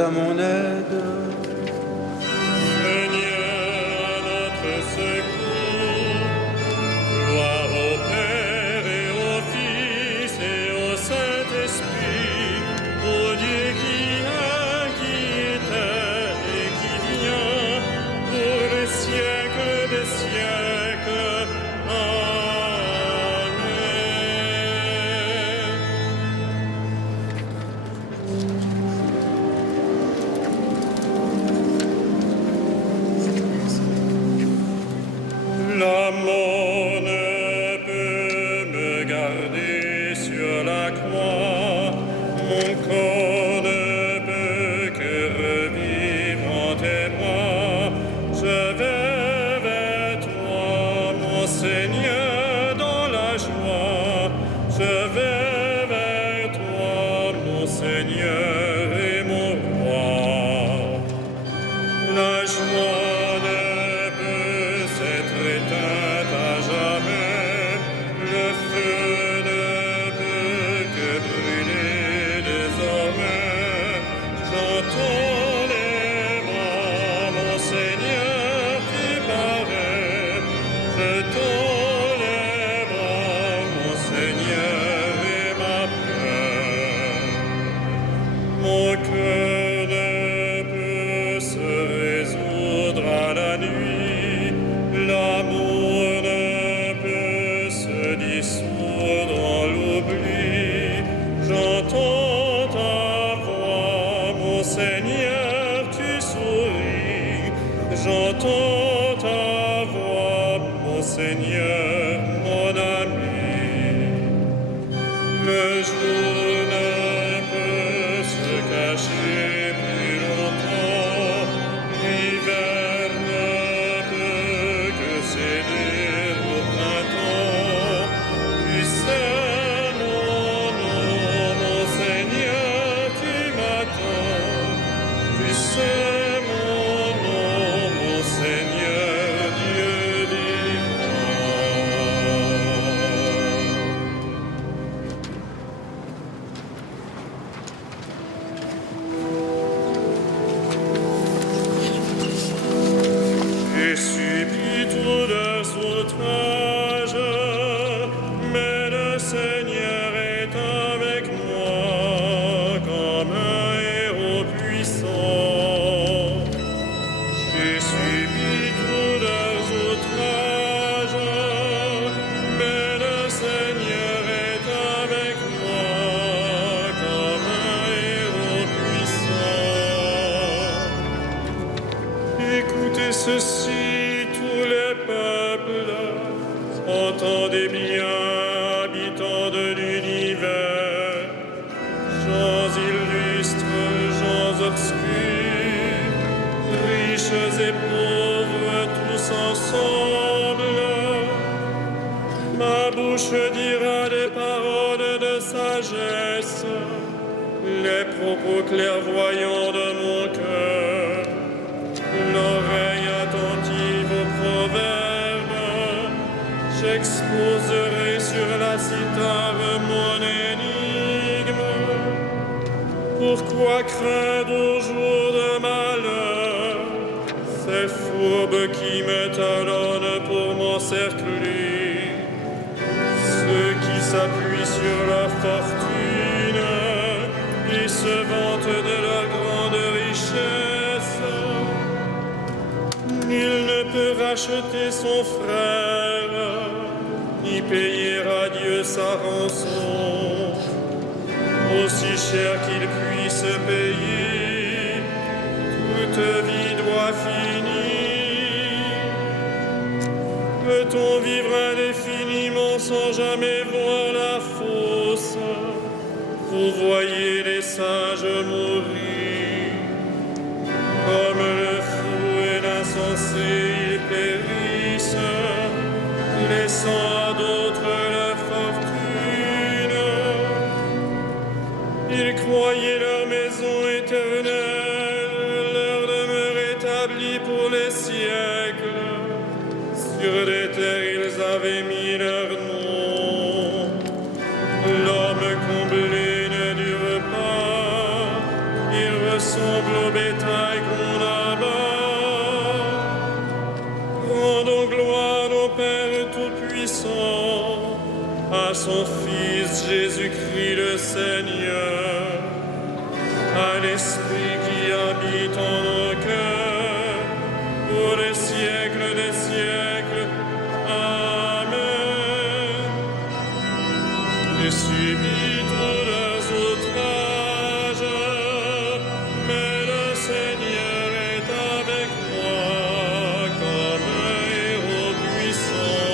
à mon aide. Seigneur, notre secours, gloire au Père et au Fils et au Saint-Esprit, au Dieu qui était et qui vient, pour les siècles des siècles. Amen. La mort ne peut me garder sur la croix, mon corps ne peut que revivre en tes bras. Je vais vers toi, mon Seigneur, dans la joie. Je vais vers toi, mon Seigneur et mon roi. La joie ne peut s'être éteinte à jamais, le feu ne peut que brûler désormais. J'entends les bras, mon Seigneur, qui paraît. Je tends les bras, mon Seigneur, et ma paix. Mon cœur ne peut se résoudre à la nuit, l'amour ne peut se dissoudre en l'oubli. J'entends ta voix, mon Seigneur, tu souris. J'entends ta voix, mon Seigneur, mon ami. Le jour ne peut se cacher plus longtemps, l'hiver ne peut que céder au printemps. Tu sais mon nom, mon Seigneur, tu m'attends. Tu sais mon nom, mon Seigneur, Dieu vivant. Et subis tous leurs outrages, mais le Seigneur est avec moi comme un héros puissant. J'ai subi tous leurs outrages, mais le Seigneur est avec moi comme un héros puissant. Écoutez ceci, tous les peuples, entendez bien, habitants de l'univers, gens illustres, gens obscurs, riches et pauvres, tous ensemble. Ma bouche dira des paroles de sagesse, les propos clairvoyants de mon cœur. L'oreille attentive aux proverbes, j'exposerai sur la cithare mon énigme. Pourquoi craindre au jour de malheur ces fourbes qui me talonnent pour m'encercler, ceux qui s'appuient sur leur fortune et se vantent de leur grande richesse? Nul ne peut racheter son frère, ni payer à Dieu sa rançon, aussi cher qu'il puisse payer, toute vie doit finir. Peut-on vivre indéfiniment sans jamais voir la fosse? Vous voyez les sages mourir, comme le fou et l'insensé, ils périssent, laissant à d'autres leur fortune. Ils croyaient leur maison éternelle, leur demeure établie pour les siècles. Sur les terres, ils avaient mis leur nom. L'homme comblé ne dure pas, il ressemble à son Fils Jésus-Christ le Seigneur, à l'Esprit qui habite en nos cœurs, pour les siècles des siècles. Amen. Et subis tous leurs outrages, mais le Seigneur est avec moi comme un héros puissant.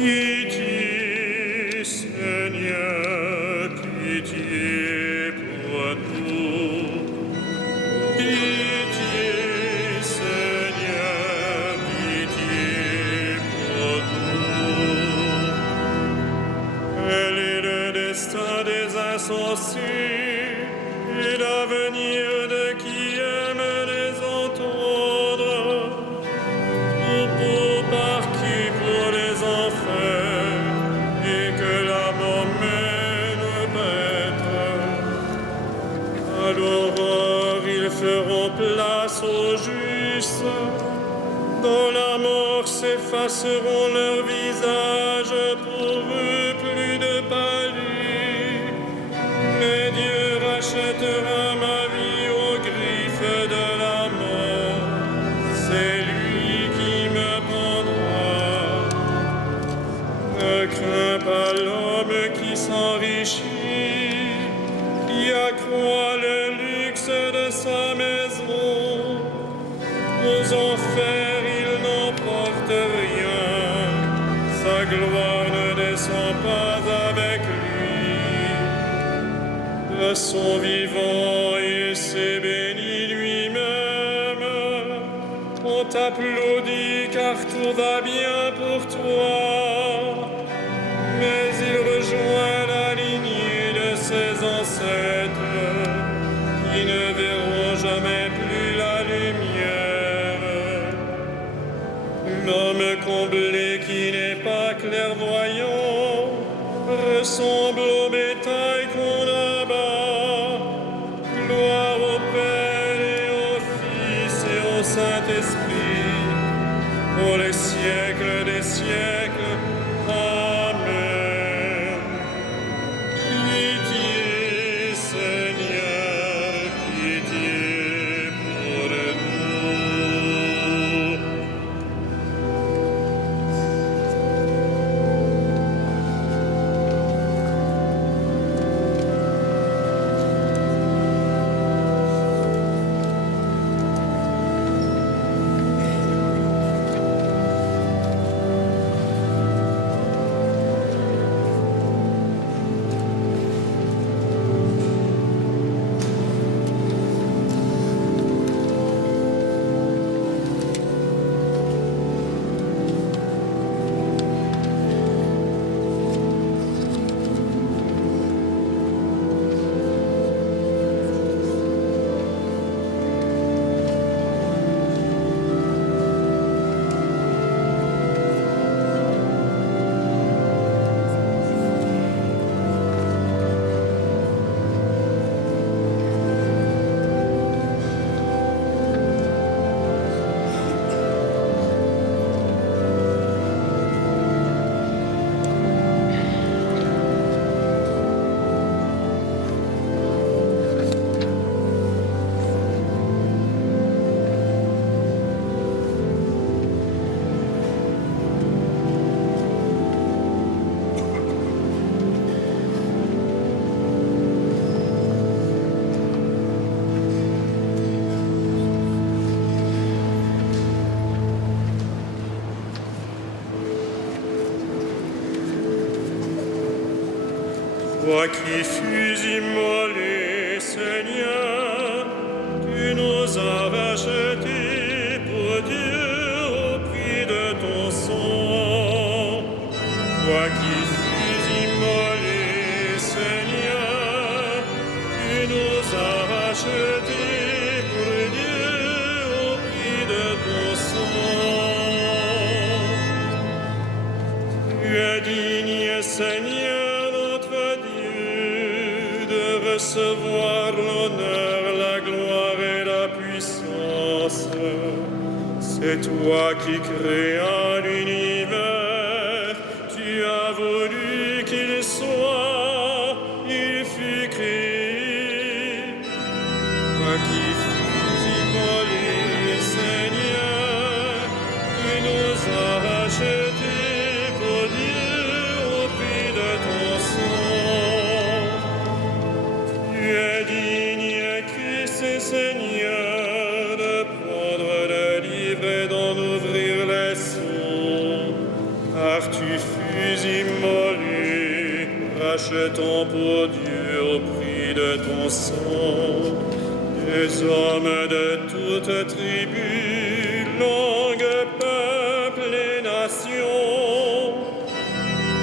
Pitié, Seigneur, pitié pour nous. Pitié, Seigneur, pitié pour nous. Quel est le destin des insensés et l'avenir de qui aime les entendre? Pour parquer pour les enfers et que la mort mène maître. À l'aurore, ils feront place aux justes. Dans la mort s'effaceront leurs visages, pour eux plus de palis. Mais Dieu rachètera ma vie aux griffes de la mort. C'est lui qui me prendra. Ne crains pas l'homme qui s'enrichit, qui accroît le luxe de sa maison. Aux enfers, il n'emporte rien. Sa gloire ne descend pas avec lui. De son vivant, il s'est béni lui-même. On t'applaudit car tout va bien pour toi. Mais il rejoint la lignée de ses ancêtres, qui ne verront jamais plus la lumière. L'homme comblé qui n'est pas clairvoyant ressemble au bétail qu'on abat. Gloire au Père et au Fils et au Saint-Esprit, pour les siècles des siècles. Toi qui fus immolé, Seigneur, tu nous as rachetés pour Dieu au prix de ton sang. Toi qui fus immolé, Seigneur, tu nous as rachetés pour Dieu au prix de ton sang. Tu es digne, Seigneur, notre Dieu, de recevoir l'honneur, la gloire et la puissance. C'est toi qui créas l'univers, tu as voulu qu'il soit, il fut créé. Toi qui fus immolé, Seigneur, tu nous as rachetés pour Dieu au prix de ton sang. Tu es digne, Christ et Seigneur, de prendre le livre et d'en ouvrir les sons, car tu fus immolé, rachetant pour Dieu au prix de ton sang des hommes de toutes tribus, langues, peuples et nations.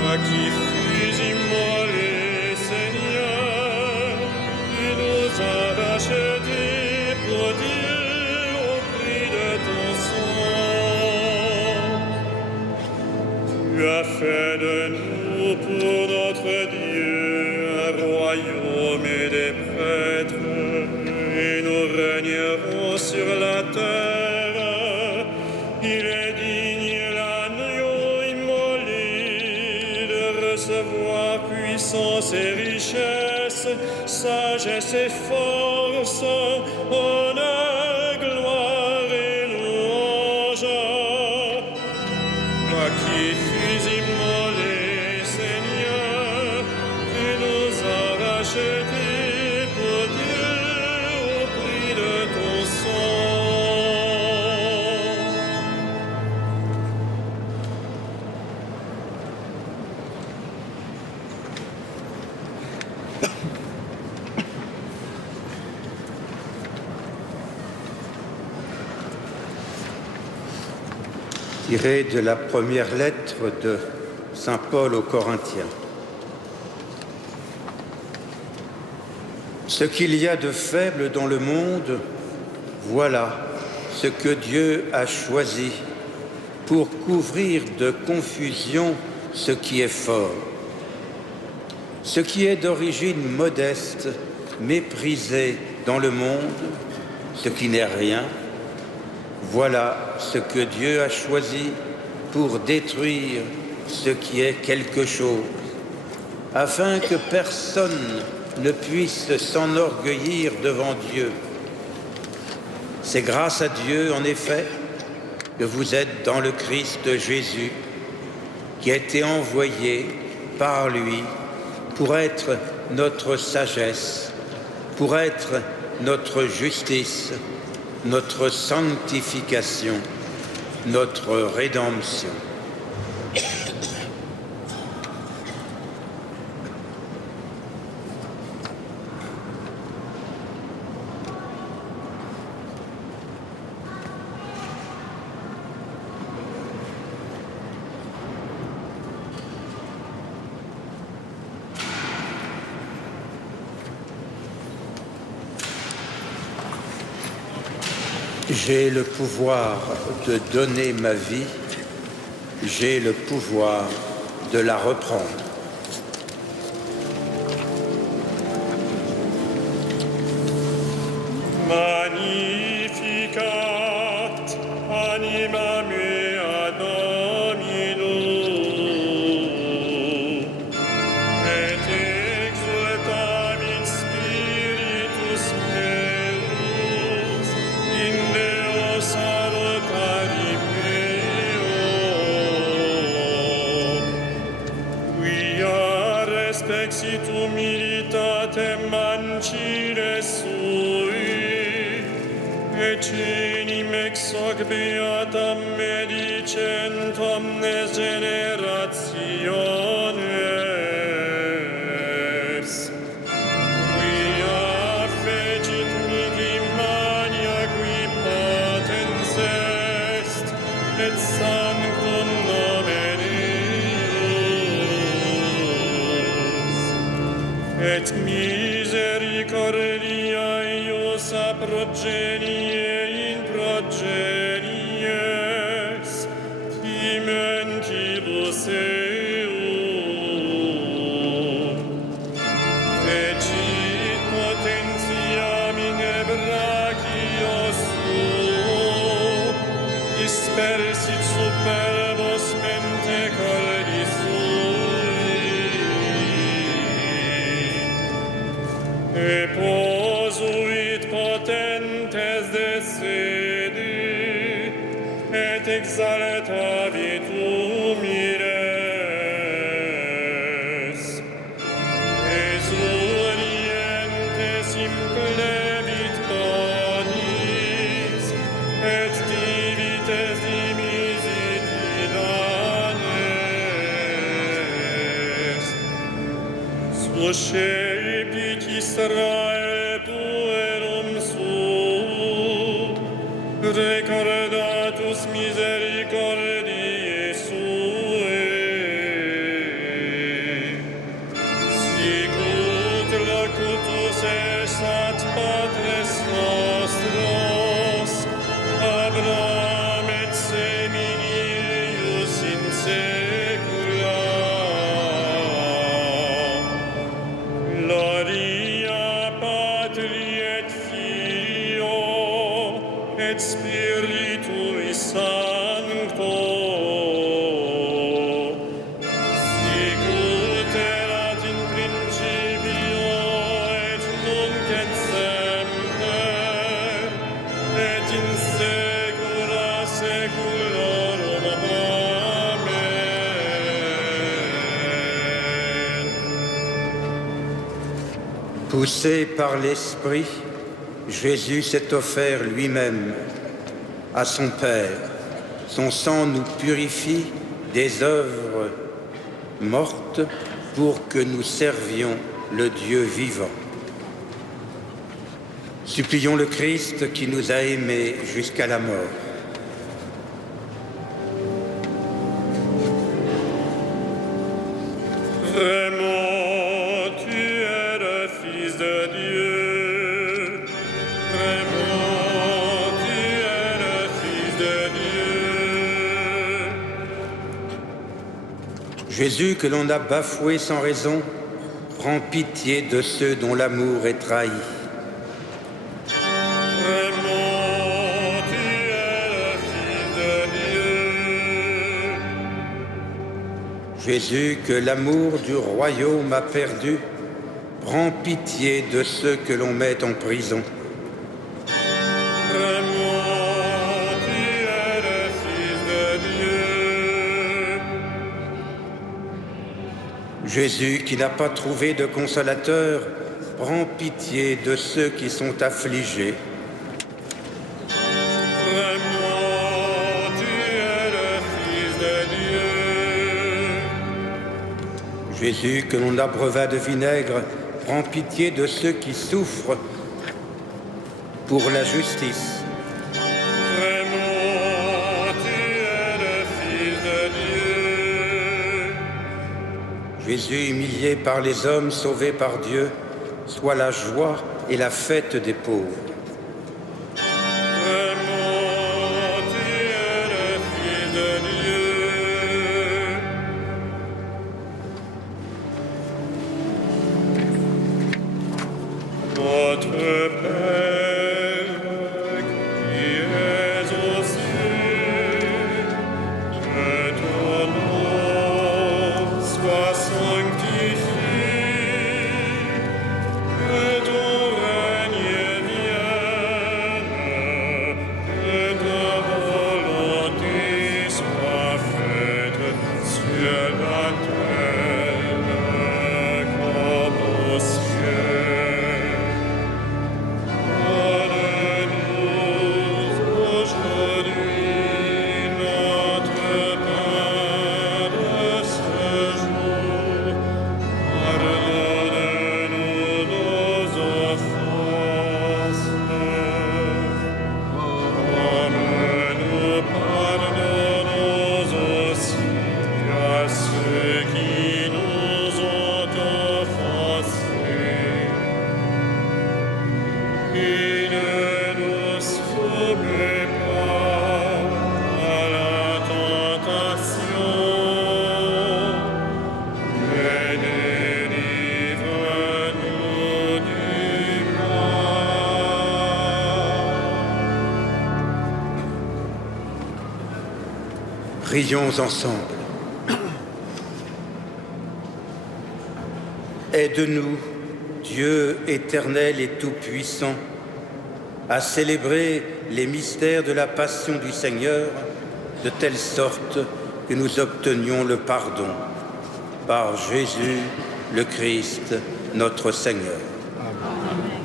Toi qui fus immolé, Seigneur, tu nous as rachetés pour Dieu au prix de ton sang. Tu as fait de nous pour notre Dieu un royaume et des prêtres, et nous régnerons sur la terre. Il est digne l'agneau immolé de recevoir puissance et richesse, sagesse et force, honneur, gloire et louange. Toi qui fus immolé, Seigneur, tu nous as rachetés pour Dieu au prix de ton sang. Tiré de la première lettre de Saint Paul aux Corinthiens. Ce qu'il y a de faible dans le monde, voilà ce que Dieu a choisi pour couvrir de confusion ce qui est fort. Ce qui est d'origine modeste, méprisé dans le monde, ce qui n'est rien, voilà ce que Dieu a choisi pour détruire ce qui est quelque chose, afin que personne ne puisse s'enorgueillir devant Dieu. C'est grâce à Dieu, en effet, que vous êtes dans le Christ Jésus, qui a été envoyé par lui pour être notre sagesse, pour être notre justice, notre sanctification, notre rédemption. J'ai le pouvoir de donner ma vie, j'ai le pouvoir de la reprendre. Magnificat anima mea Domino, et exultam in spiritus meus, in Deo salutari meo. Quia respexit humilitatem mancile sui, et enim ex hoc beatam medicent omnes generationes. et misericordia iosa progenie in progenies, timentibus eum. Fecit potentiam in brachio suo, dispersit superbos mente cordi sui, e posuit potentes de sede, et exaltavit humires. Exurientes implevit bonis, et divites dimisit inanes. Suscepit Israel puerum suum, recordatus misericordiae suae. Sicut locutus esat patres nostros, Abraham et semini eius in saecula. Gloria Patri et Filio et Spiritui Sancto, sicut erat in principio et nunc et semper et in saecula saeculorum. Amen. Poussé par l'Esprit, Jésus s'est offert lui-même à son Père. Son sang nous purifie des œuvres mortes pour que nous servions le Dieu vivant. Supplions le Christ qui nous a aimés jusqu'à la mort. Vraiment, tu es le Fils de Dieu. Vraiment, tu es le Fils de Dieu. Jésus, que l'on a bafoué sans raison, prends pitié de ceux dont l'amour est trahi. Vraiment, tu es le Fils de Dieu. Jésus, que l'amour du royaume a perdu, prends pitié de ceux que l'on met en prison. Vraiment, tu es le Fils de Dieu. Jésus, qui n'a pas trouvé de consolateur, prends pitié de ceux qui sont affligés. Vraiment, tu es le Fils de Dieu. Jésus, que l'on abreuva de vinaigre, prends pitié de ceux qui souffrent pour la justice. Vraiment, tu es le Fils de Dieu. Jésus, humilié par les hommes, sauvé par Dieu, sois la joie et la fête des pauvres. Vraiment, tu es le Fils de Dieu. Notre Père, qui es aux cieux, que ton nom soit sanctifié, que ton règne vienne. Prions ensemble. Aide-nous, Dieu éternel et tout-puissant, à célébrer les mystères de la passion du Seigneur de telle sorte que nous obtenions le pardon par Jésus le Christ, notre Seigneur. Amen.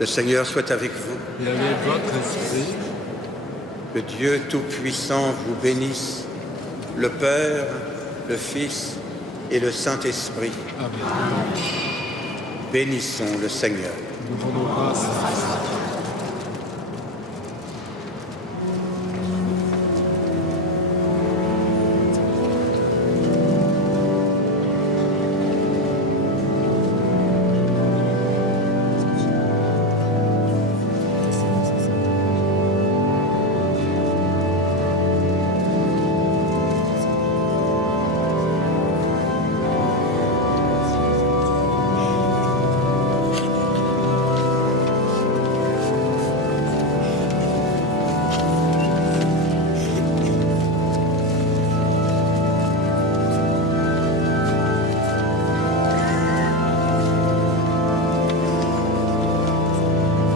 Le Seigneur soit avec vous. Et avec votre esprit, Que Dieu Tout-Puissant vous bénisse, le Père, le Fils et le Saint-Esprit. Amen. Bénissons le Seigneur. Nous rendons grâce à Christ.